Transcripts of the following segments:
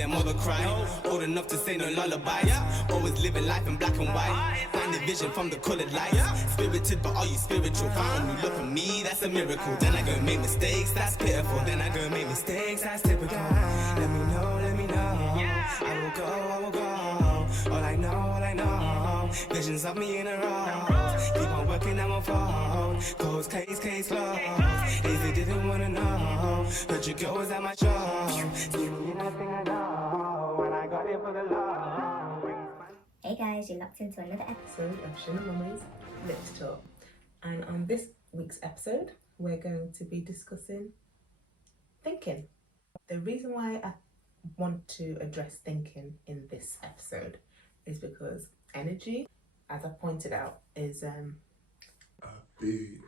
them all the crime. Old enough to say no lullabies. Always living life in black and white. Find the vision from the colored lights. Spirited, but are you spiritual? Found you look at me, that's a miracle. Then I go make mistakes, that's pitiful. Then I go make mistakes, that's typical. Let me know, let me know. I will go, I will go. All I know. Visions of me in a row. Keep on working, I'm on phone. Close case closed. Easy didn't wanna know. Heard you go was at my show. You nothing I know. When I got it for the love. Hey guys, you're locked into another episode of Shana Mummy's Let's Talk. And on this week's episode, we're going to be discussing thinking. The reason why I want to address thinking in this episode is because energy, as I pointed out, is a big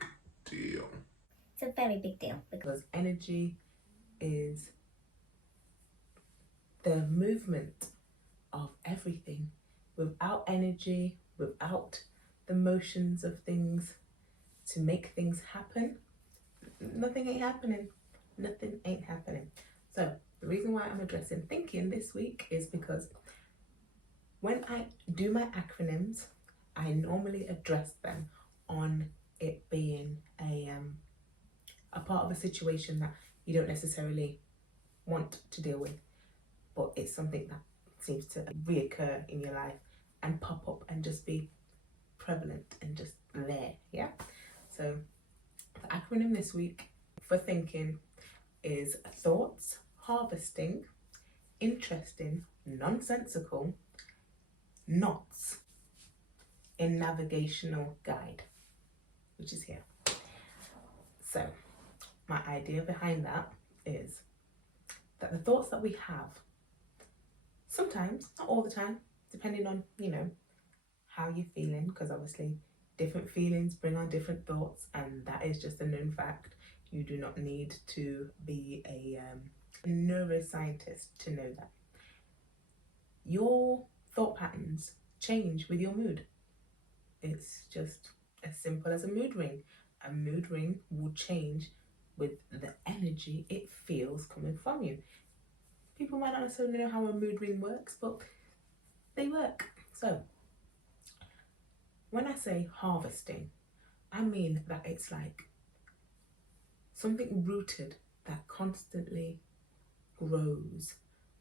deal. It's a very big deal because energy is the movement of everything. Without energy, without the motions of things to make things happen, nothing ain't happening. Nothing ain't happening. So the reason why I'm addressing thinking this week is because when I do my acronyms, I normally address them on it being a part of a situation that you don't necessarily want to deal with, but it's something that seems to reoccur in your life and pop up and just be prevalent and just there, yeah? So the acronym this week for thinking is thoughts, harvesting, interesting, nonsensical, knots in navigational guide, which is here. So my idea behind that is that the thoughts that we have, sometimes, not all the time, depending on, how you're feeling, because obviously different feelings bring on different thoughts, and that is just a known fact. You do not need to be a neuroscientist to know that. Your thought patterns change with your mood. It's just as simple as a mood ring. A mood ring will change with the energy it feels coming from you. People might not necessarily know how a mood ring works, but they work. So when I say harvesting, I mean that it's like something rooted that constantly grows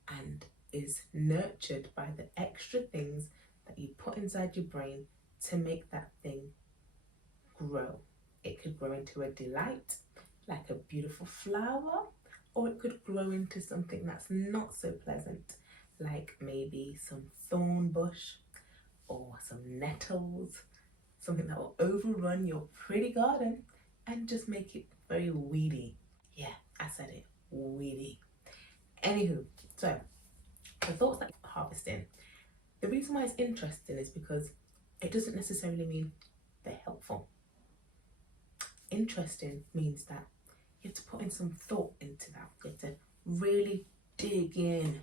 and is nurtured by the extra things that you put inside your brain to make that thing grow. It could grow into a delight, like a beautiful flower, or it could grow into something that's not so pleasant, like maybe some thorn bush or some nettles, something that will overrun your pretty garden and just make it very weedy. Yeah, I said it, weedy. Anywho, so the thoughts that you're harvesting, the reason why it's interesting is because it doesn't necessarily mean they're helpful. Interesting means that you have to put in some thought into that. You have to really dig in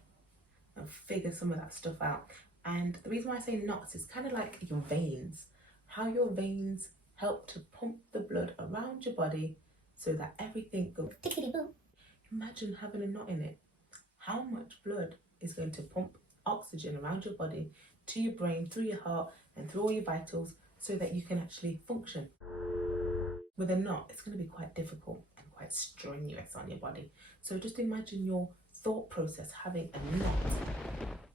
and figure some of that stuff out. And the reason why I say knots is kind of like your veins. How your veins help to pump the blood around your body so that everything goes tickety-boo. Imagine having a knot in it. How much blood is going to pump oxygen around your body to your brain, through your heart, and through all your vitals so that you can actually function? With a knot, it's going to be quite difficult and quite strenuous on your body. So just imagine your thought process having a knot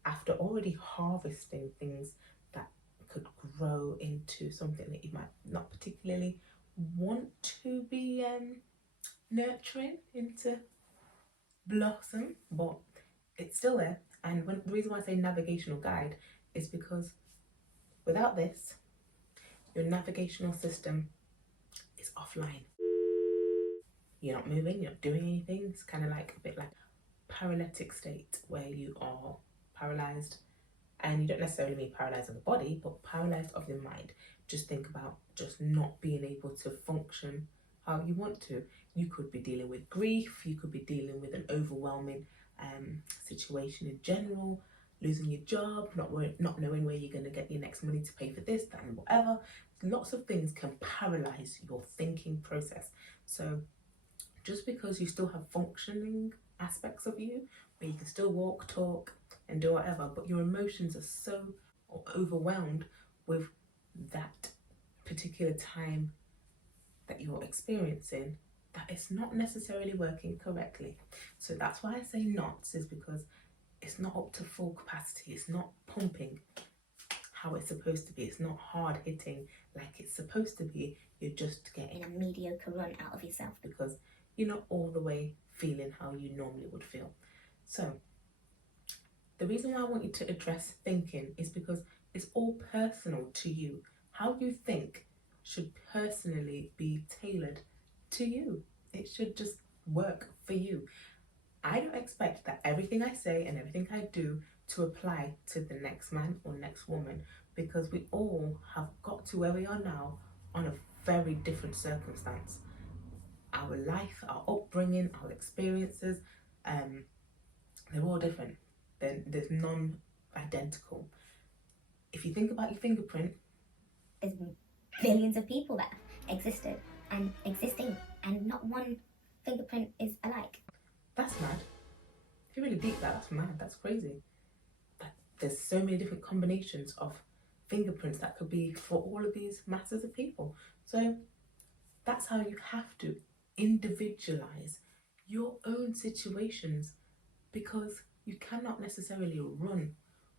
after already harvesting things that could grow into something that you might not particularly want to be nurturing into blossom, but it's still there. And the reason why I say navigational guide is because without this, your navigational system is offline. You're not moving, you're not doing anything. It's kind of like a bit like paralytic state where you are paralyzed, and you don't necessarily mean paralyzed of the body, but paralyzed of your mind. Just think about just not being able to function how you want to. You could be dealing with grief, you could be dealing with an overwhelming situation in general, losing your job, not knowing where you're going to get your next money to pay for this, that, and whatever. Lots of things can paralyze your thinking process. So just because you still have functioning aspects of you where you can still walk, talk, and do whatever, but your emotions are so overwhelmed with that particular time that you're experiencing that it's not necessarily working correctly. So that's why I say knots, is because it's not up to full capacity. It's not pumping how it's supposed to be. It's not hard hitting like it's supposed to be. You're just getting a mediocre run out of yourself because you're not all the way feeling how you normally would feel. So the reason why I want you to address thinking is because it's all personal to you. How you think should personally be tailored to you. It should just work for you. I don't expect that everything I say and everything I do to apply to the next man or next woman, because we all have got to where we are now on a very different circumstance. Our life, our upbringing, our experiences, they're all different. There's none identical. If you think about your fingerprint, there's billions of people that existed and existing, and not one fingerprint is alike. That's mad. If you really deep that's mad. That's crazy. But there's so many different combinations of fingerprints that could be for all of these masses of people. So that's how you have to individualize your own situations, because you cannot necessarily run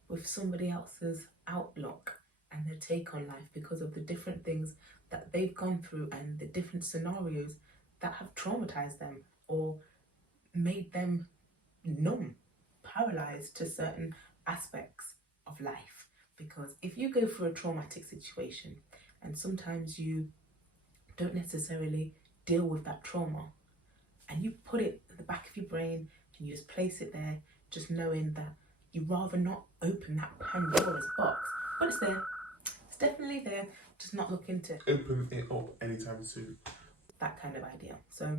with somebody else's outlook and their take on life because of the different things that they've gone through and the different scenarios that have traumatized them or made them numb, paralyzed to certain aspects of life. Because if you go through a traumatic situation and sometimes you don't necessarily deal with that trauma, and you put it at the back of your brain and you just place it there, just knowing that you'd rather not open that Pandora's box, but it's there, it's definitely there, just not looking to open it up anytime soon. That kind of idea. So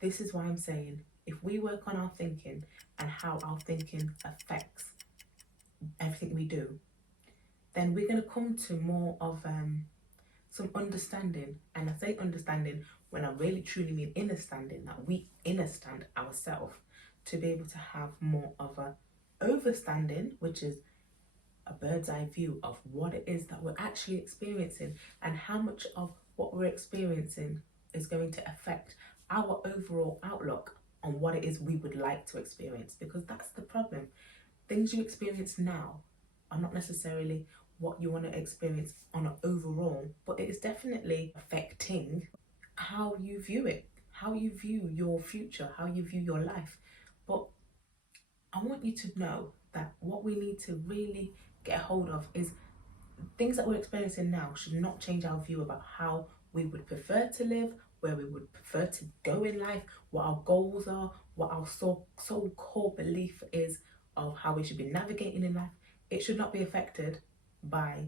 this is why I'm saying, if we work on our thinking and how our thinking affects everything we do, then we're going to come to more of some understanding. And I say understanding when I really truly mean understanding, that we understand ourselves, to be able to have more of a overstanding, which is a bird's eye view of what it is that we're actually experiencing and how much of what we're experiencing is going to affect our overall outlook on what it is we would like to experience. Because that's the problem. Things you experience now are not necessarily what you want to experience on an overall, but it is definitely affecting how you view it, how you view your future, how you view your life. But I want you to know that what we need to really get a hold of is things that we're experiencing now should not change our view about how we would prefer to live, where we would prefer to go in life, what our goals are, what our soul core belief is of how we should be navigating in life. It should not be affected by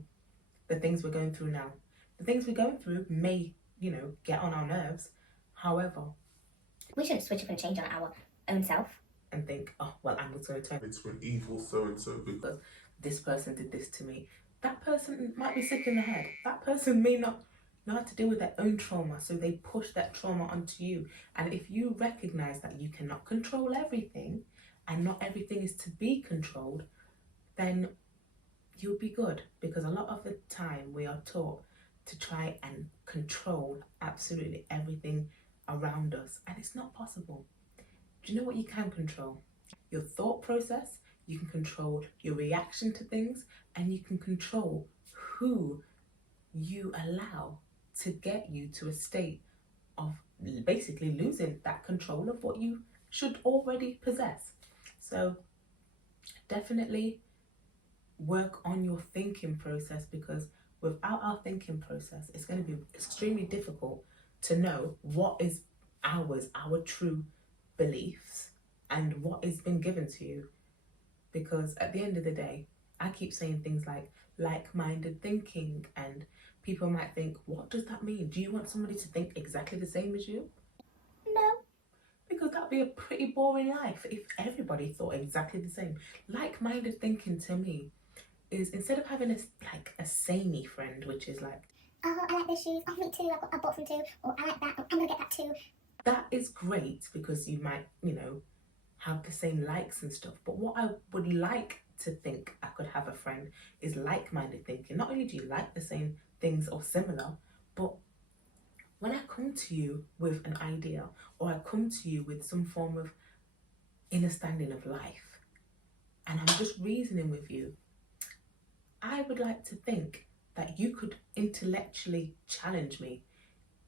the things we're going through now. The things we're going through may, get on our nerves. However, we shouldn't switch up and change on our own self and think, oh, well, I'm just going to turn into an evil so-and-so because this person did this to me. That person might be sick in the head. That person may not know how to deal with their own trauma, so they push that trauma onto you. And if you recognize that you cannot control everything and not everything is to be controlled, then you'll be good. Because a lot of the time we are taught to try and control absolutely everything around us, and it's not possible. Do you know what you can control? Your thought process. You can control your reaction to things, and you can control who you allow to get you to a state of basically losing that control of what you should already possess. So definitely work on your thinking process, because without our thinking process, it's going to be extremely difficult to know what is ours, our true beliefs, and what has been given to you. Because at the end of the day, I keep saying things like like-minded thinking, and people might think, what does that mean? Do you want somebody to think exactly the same as you? No. Because that'd be a pretty boring life if everybody thought exactly the same. Like-minded thinking to me is, instead of having a samey friend, which is like, oh, I like those shoes, oh, me too, I bought them too, or I like that, oh, I'm gonna get that too. That is great, because you might, have the same likes and stuff. But what I would like to think I could have a friend is like-minded thinking. Not only do you like the same things or similar, but when I come to you with an idea, or I come to you with some form of understanding of life, and I'm just reasoning with you, I would like to think that you could intellectually challenge me,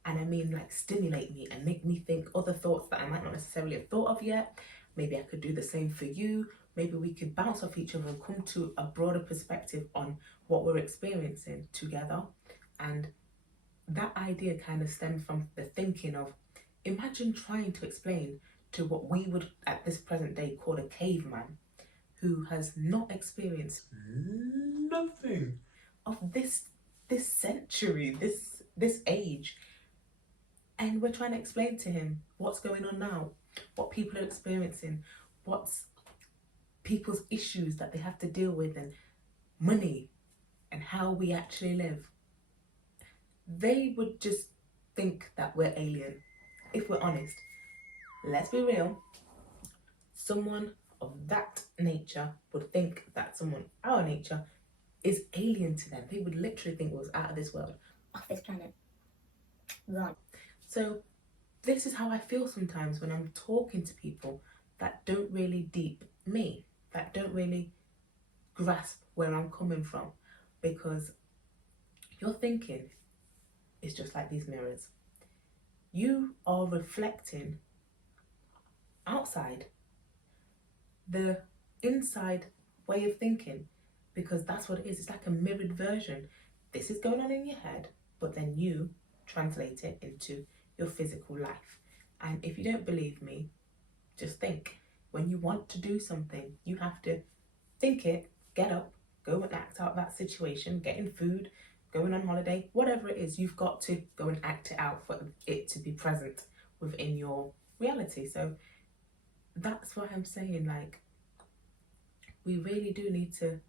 and I mean like stimulate me and make me think other thoughts that I might not necessarily have thought of yet. Maybe I could do the same for you. Maybe we could bounce off each other and come to a broader perspective on what we're experiencing together. And that idea kind of stemmed from the thinking of, imagine trying to explain to what we would at this present day call a caveman, who has not experienced nothing of this century, this age, and we're trying to explain to him what's going on now, what people are experiencing, what's people's issues that they have to deal with, and money, and how we actually live. They would just think that we're alien. If we're honest, let's be real, someone of that nature would think that someone our nature is alien to them. They would literally think it was out of this world, Off this planet. Gone. So this is how I feel sometimes when I'm talking to people that don't really deep me, that don't really grasp where I'm coming from, because your thinking is just like these mirrors. You are reflecting outside the inside way of thinking, because that's what it is. It's like a mirrored version. This is going on in your head, but then you translate it into your physical life. And if you don't believe me, just think. When you want to do something, you have to think it, get up, go and act out that situation, getting food, going on holiday, whatever it is, you've got to go and act it out for it to be present within your reality. So that's why I'm saying, like, we really do need to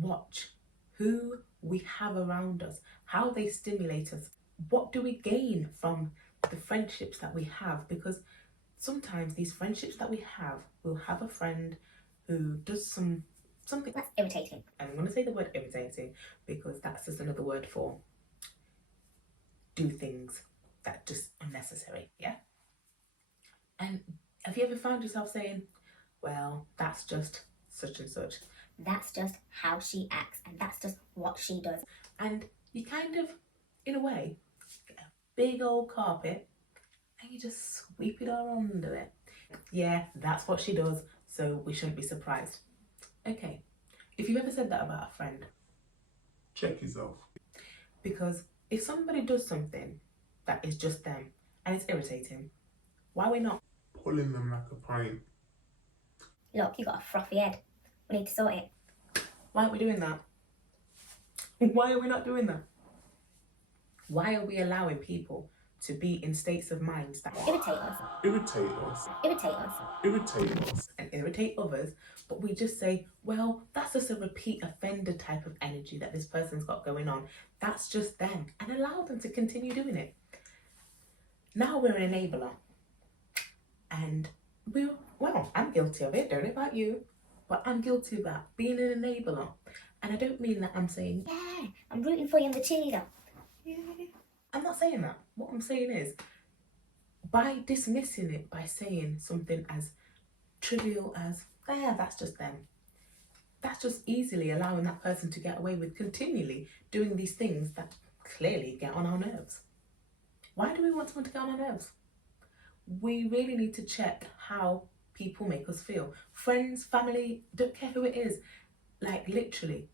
watch who we have around us, how they stimulate us. What do we gain from the friendships that we have? Because sometimes these friendships that we have, we'll have a friend who does something That's irritating. and I'm going to say the word irritating because that's just another word for do things that just unnecessary, yeah? And have you ever found yourself saying, well, that's just such and such? That's just how she acts, and that's just what she does. And you kind of, in a way, get a big old carpet and you just sweep it all under it. Yeah, that's what she does, so we shouldn't be surprised. Okay, if you've ever said that about a friend, check yourself. because if somebody does something that is just them and it's irritating, why are we not Pulling them like a pint. Look, you got a frothy head. We need to sort it. Why aren't we doing that? Why are we not doing that? Why are we allowing people to be in states of minds that Irritate us. Irritate us. Irritate us. Irritate us. and irritate others, but we just say, well, that's just a repeat offender type of energy that this person's got going on. That's just them, and allow them to continue doing it. Now we're an enabler. And I'm guilty of it, don't know about you, but I'm guilty of that, being an enabler. And I don't mean that I'm saying, Yeah, I'm rooting for you. I'm the cheerleader. I'm not saying that. What I'm saying is, by dismissing it, by saying something as trivial as, that's just them, that's just easily allowing that person to get away with continually doing these things that clearly get on our nerves. Why do we want someone to get on our nerves? We really need to check how people make us feel. Friends, family, don't care who it is. Like, literally,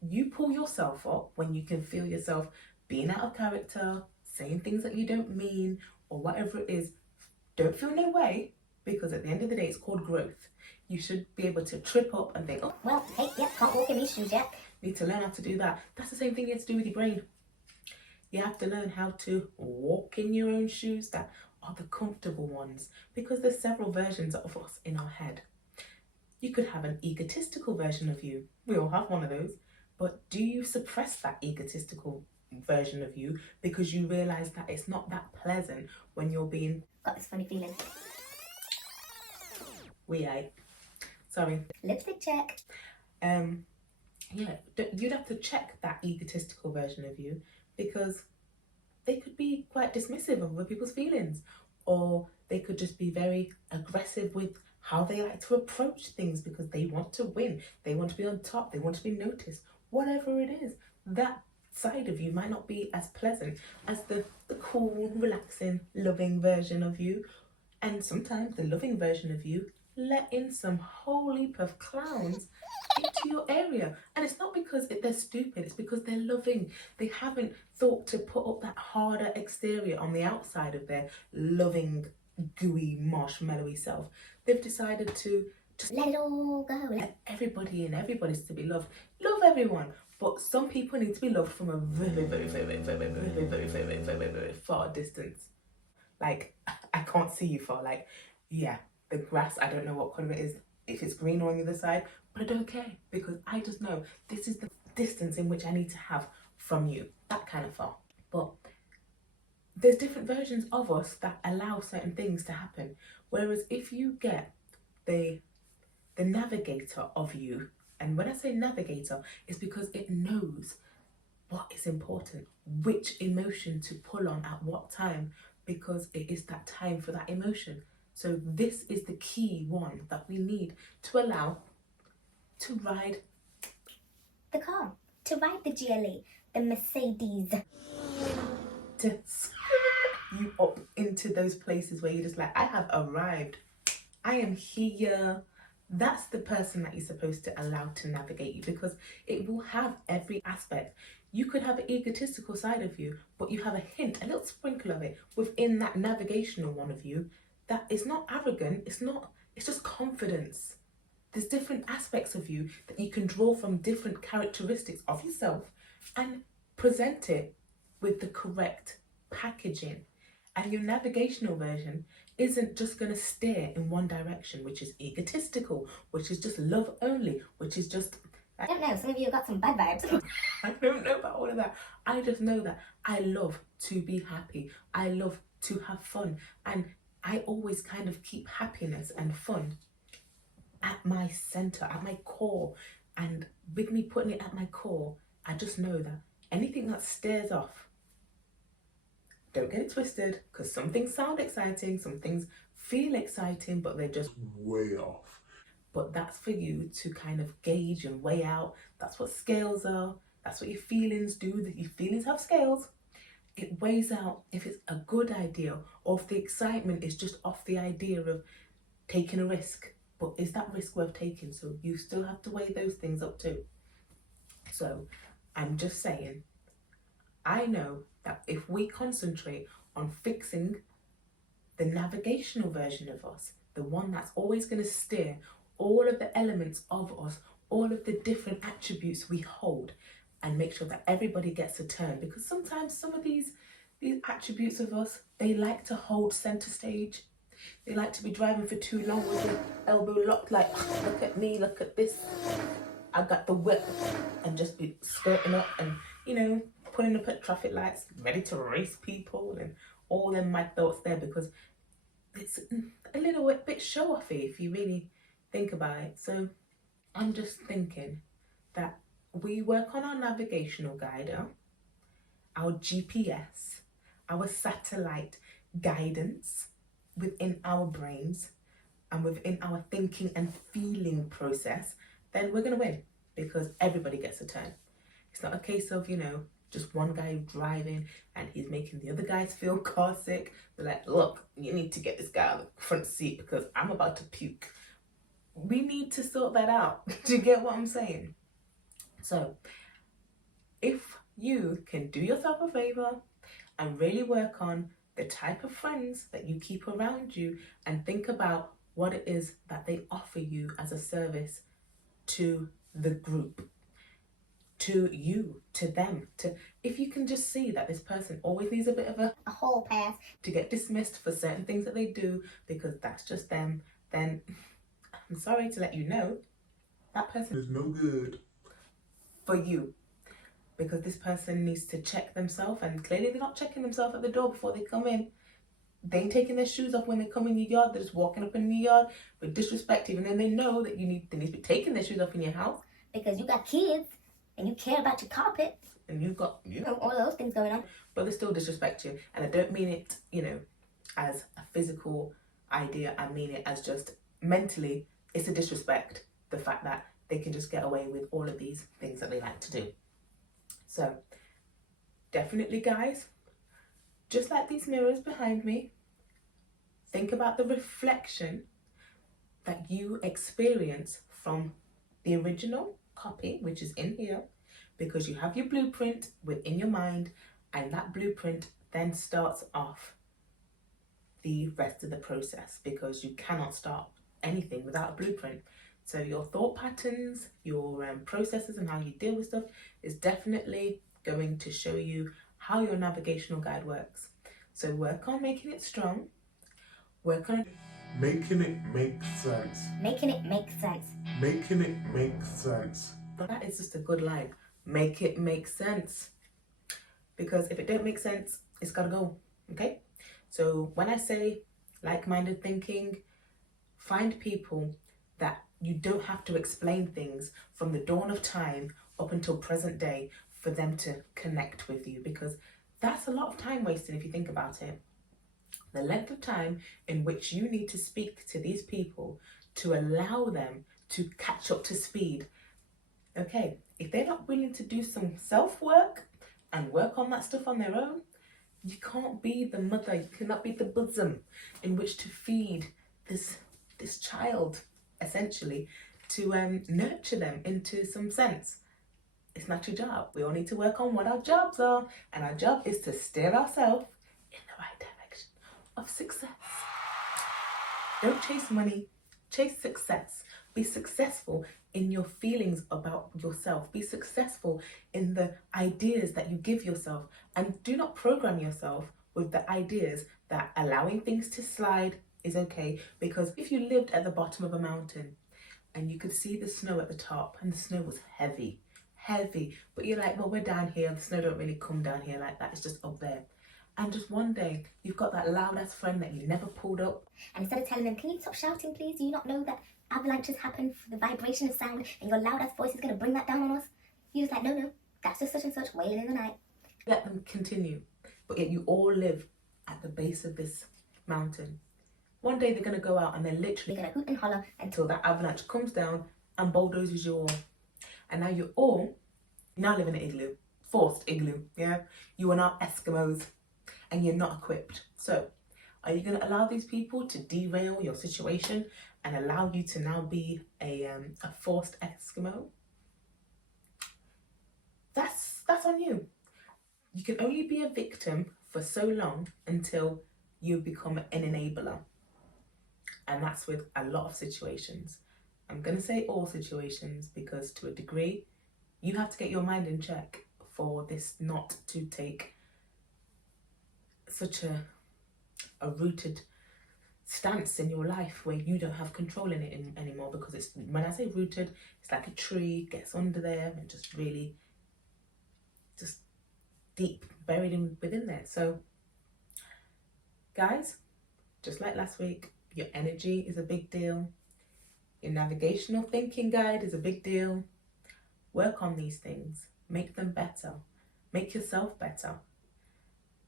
you pull yourself up when you can feel yourself being out of character, saying things that you don't mean, or whatever it is. Don't feel no way, because at the end of the day, it's called growth. You should be able to trip up and think, oh, Well, hey, yep, can't walk in these shoes yet. need to learn how to do that. That's the same thing you have to do with your brain. You have to learn how to walk in your own shoes that are the comfortable ones, because there's several versions of us in our head. You could have an egotistical version of you. We all have one of those. But do you suppress that egotistical version of you because you realise that it's not that pleasant when you're being... Got this funny feeling. Sorry. Lipstick check. Yeah, you'd have to check that egotistical version of you, because they could be quite dismissive of other people's feelings, or they could just be very aggressive with how they like to approach things because they want to win, they want to be on top, they want to be noticed. Whatever it is, that side of you might not be as pleasant as the cool, relaxing, loving version of you. And sometimes the loving version of you let in some whole heap of clowns into your area. And it's not because they're stupid, it's because they're loving. They haven't thought to put up that harder exterior on the outside of their loving, gooey, marshmallowy self. They've decided to just Let it all go. let everybody in, everybody's to be loved. Love everyone. But some people need to be loved from a very, very, very, very, very, very, very, very, very, very, very far distance. Like, I can't see you far. Like, yeah, the grass, I don't know what colour it is, if it's green or on the other side, but I don't care, because I just know this is the distance in which I need to have from you, that kind of far. But there's different versions of us that allow certain things to happen. Whereas if you get the navigator of you, and when I say navigator, it's because it knows what is important, which emotion to pull on at what time, because it is that time for that emotion. So this is the key one that we need to allow to ride The car. To ride the GLE. The Mercedes. to you up into those places where you're just like, I have arrived. I am here. That's the person that you're supposed to allow to navigate you, because it will have every aspect. You could have an egotistical side of you, but you have a hint, a little sprinkle of it within that navigational one of you that is not arrogant, it's just confidence. There's different aspects of you that you can draw from different characteristics of yourself and present it with the correct packaging. And your navigational version isn't just going to steer in one direction, which is egotistical, which is just love only, which is just... I don't know, some of you have got some bad vibes. I don't know about all of that. I just know that I love to be happy. I love to have fun. And I always kind of keep happiness and fun at my center, at my core. And with me putting it at my core, I just know that anything that stares off, don't get it twisted, because some things sound exciting, some things feel exciting, but they're just way off. But that's for you to kind of gauge and weigh out. That's what scales are. That's what your feelings do. That your feelings have scales. It weighs out if it's a good idea, or if the excitement is just off the idea of taking a risk. But is that risk worth taking? So you still have to weigh those things up too. So I'm just saying, I know that if we concentrate on fixing the navigational version of us, the one that's always going to steer all of the elements of us, all of the different attributes we hold, and make sure that everybody gets a turn, because sometimes some of these attributes of us, they like to hold center stage. They like to be driving for too long with their elbow locked, like, look at me, look at this, I got the whip, and just be skirting up and, you know, pulling up at traffic lights, ready to race people, and all them mad thoughts there, because it's a little bit show-offy if you really think about it. So I'm just thinking that we work on our navigational guide, our GPS, our satellite guidance within our brains and within our thinking and feeling process, then we're going to win, because everybody gets a turn. It's not a case of, you know, just one guy driving and he's making the other guys feel car sick. They're like, look, you need to get this guy on the front seat because I'm about to puke. We need to sort that out. Do you get what I'm saying? So if you can do yourself a favor and really work on the type of friends that you keep around you, and think about what it is that they offer you as a service to the group, to you, to them, to, if you can just see that this person always needs a bit of a whole pass to get dismissed for certain things that they do because that's just them, then I'm sorry to let you know that person It's no good for you, because this person needs to check themselves, and clearly they're not checking themselves at the door before they come in. They ain't taking their shoes off when they come in your yard. They're just walking up in your yard with disrespect, even though they know that they need to be taking their shoes off in your house. Because you got kids and you care about your carpet. And you've got, You know, all those things going on. but they still disrespect you. And I don't mean it, you know, as a physical idea. I mean it as just mentally, it's a disrespect. The fact that they can just get away with all of these things that they like to do. So definitely, guys, just like these mirrors behind me, think about the reflection that you experience from the original copy, which is in here, because you have your blueprint within your mind, and that blueprint then starts off the rest of the process, because you cannot start anything without a blueprint. So your thought patterns, your processes and how you deal with stuff is definitely going to show you how your navigational guide works. So work on making it strong, work on Making it make sense. Making it make sense. Making it make sense. that is just a good line. Make it make sense. Because if it don't make sense, it's gotta go. Okay? So when I say like-minded thinking, find people that you don't have to explain things from the dawn of time up until present day for them to connect with you, because that's a lot of time wasted if you think about it. The length of time in which you need to speak to these people to allow them to catch up to speed. Okay, if they're not willing to do some self-work and work on that stuff on their own, you can't be the mother, you cannot be the bosom in which to feed this child, essentially, to nurture them into some sense. It's not your job. We all need to work on what our jobs are, and our job is to steer ourselves in the right direction of success. Don't chase money, chase success. Be successful in your feelings about yourself. Be successful in the ideas that you give yourself, and do not program yourself with the ideas that allowing things to slide is okay. Because if you lived at the bottom of a mountain and you could see the snow at the top, and the snow was heavy, but you're like, well, we're down here, the snow don't really come down here like that, it's just up there. And just one day you've got that loud ass friend that you never pulled up, And instead of telling them, can you stop shouting, please? Do you not know that avalanches happen for the vibration of sound, and your loud ass voice is going to bring that down on us? You're just like, no, that's just such and such wailing in the night. let them continue. But yet you all live at the base of this mountain. One day they're going to go out and they're literally You're going to hoot and holler until that avalanche comes down and bulldozes you all. And now you're all now live in an igloo, forced igloo, yeah? You are now Eskimos and you're not equipped. So are you going to allow these people to derail your situation and allow you to now be a forced Eskimo? That's on you. You can only be a victim for so long until you become an enabler. And that's with a lot of situations. I'm going to say all situations because to a degree, you have to get your mind in check for this not to take such a rooted stance in your life where you don't have control in it anymore. Because it's, when I say rooted, it's like a tree gets under there and just really just deep buried within there. So guys, just like last week, your energy is a big deal. Your navigational thinking guide is a big deal. Work on these things, make them better, make yourself better.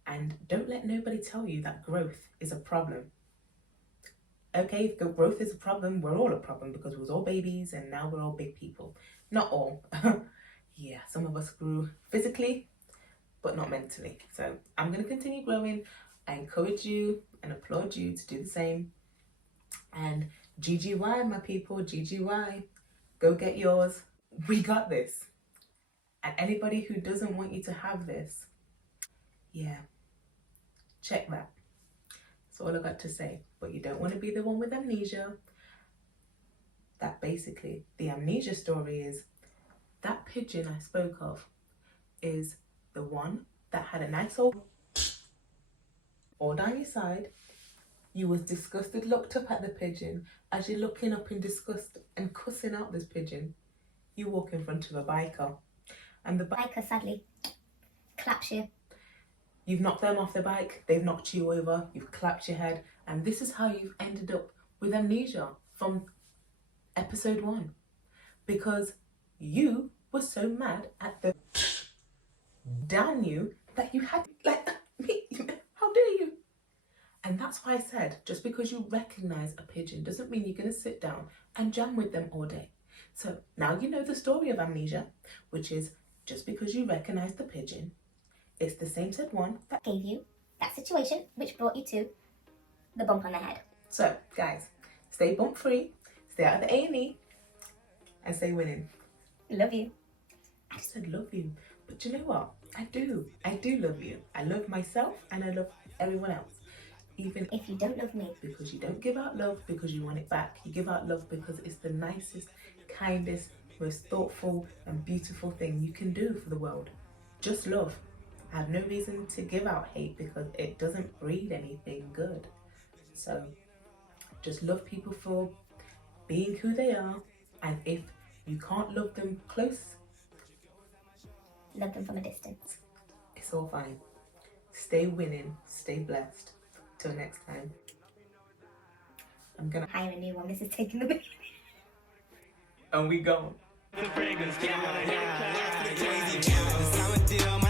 And don't let nobody tell you that growth is a problem. Okay, if growth is a problem, we're all a problem because we was all babies and now we're all big people. Not all. Yeah, some of us grew physically, but not mentally. So I'm going to continue growing. I encourage you and applaud you to do the same. And GGY, my people, GGY. Go get yours. We got this. And anybody who doesn't want you to have this, yeah, check that. That's all I got to say. But you don't want to be the one with amnesia. That basically, the amnesia story is that pigeon I spoke of is the one that had a nice old all down your side. You was disgusted, looked up at the pigeon. As you're looking up in disgust and cussing out this pigeon, you walk in front of a biker. And the biker sadly claps you. You've knocked them off the bike, they've knocked you over, you've clapped your head, and this is how you've ended up with amnesia from episode 1. Because you were so mad at the down you that you had, like, how dare you? And that's why I said, just because you recognise a pigeon doesn't mean you're going to sit down and jam with them all day. So now you know the story of amnesia, which is just because you recognise the pigeon, it's the same said one that Gave you that situation which brought you to the bump on the head. So, guys, stay bump free, stay out of the A&E, and stay winning. Love you. I said love you, but you know what? I do love you. I love myself and I love everyone else. Even If you don't love me, because you don't give out love because you want it back. You give out love because it's the nicest, kindest, most thoughtful and beautiful thing you can do for the world. Just love. I have no reason to give out hate because it doesn't breed anything good. So just love people for being who they are, and if you can't love them close, love them from a distance. it's all fine. Stay winning, stay blessed. Till next time. I'm gonna Hire a new one. This is taking the minute. and we gone. The fragrance, yeah. It's time of deal,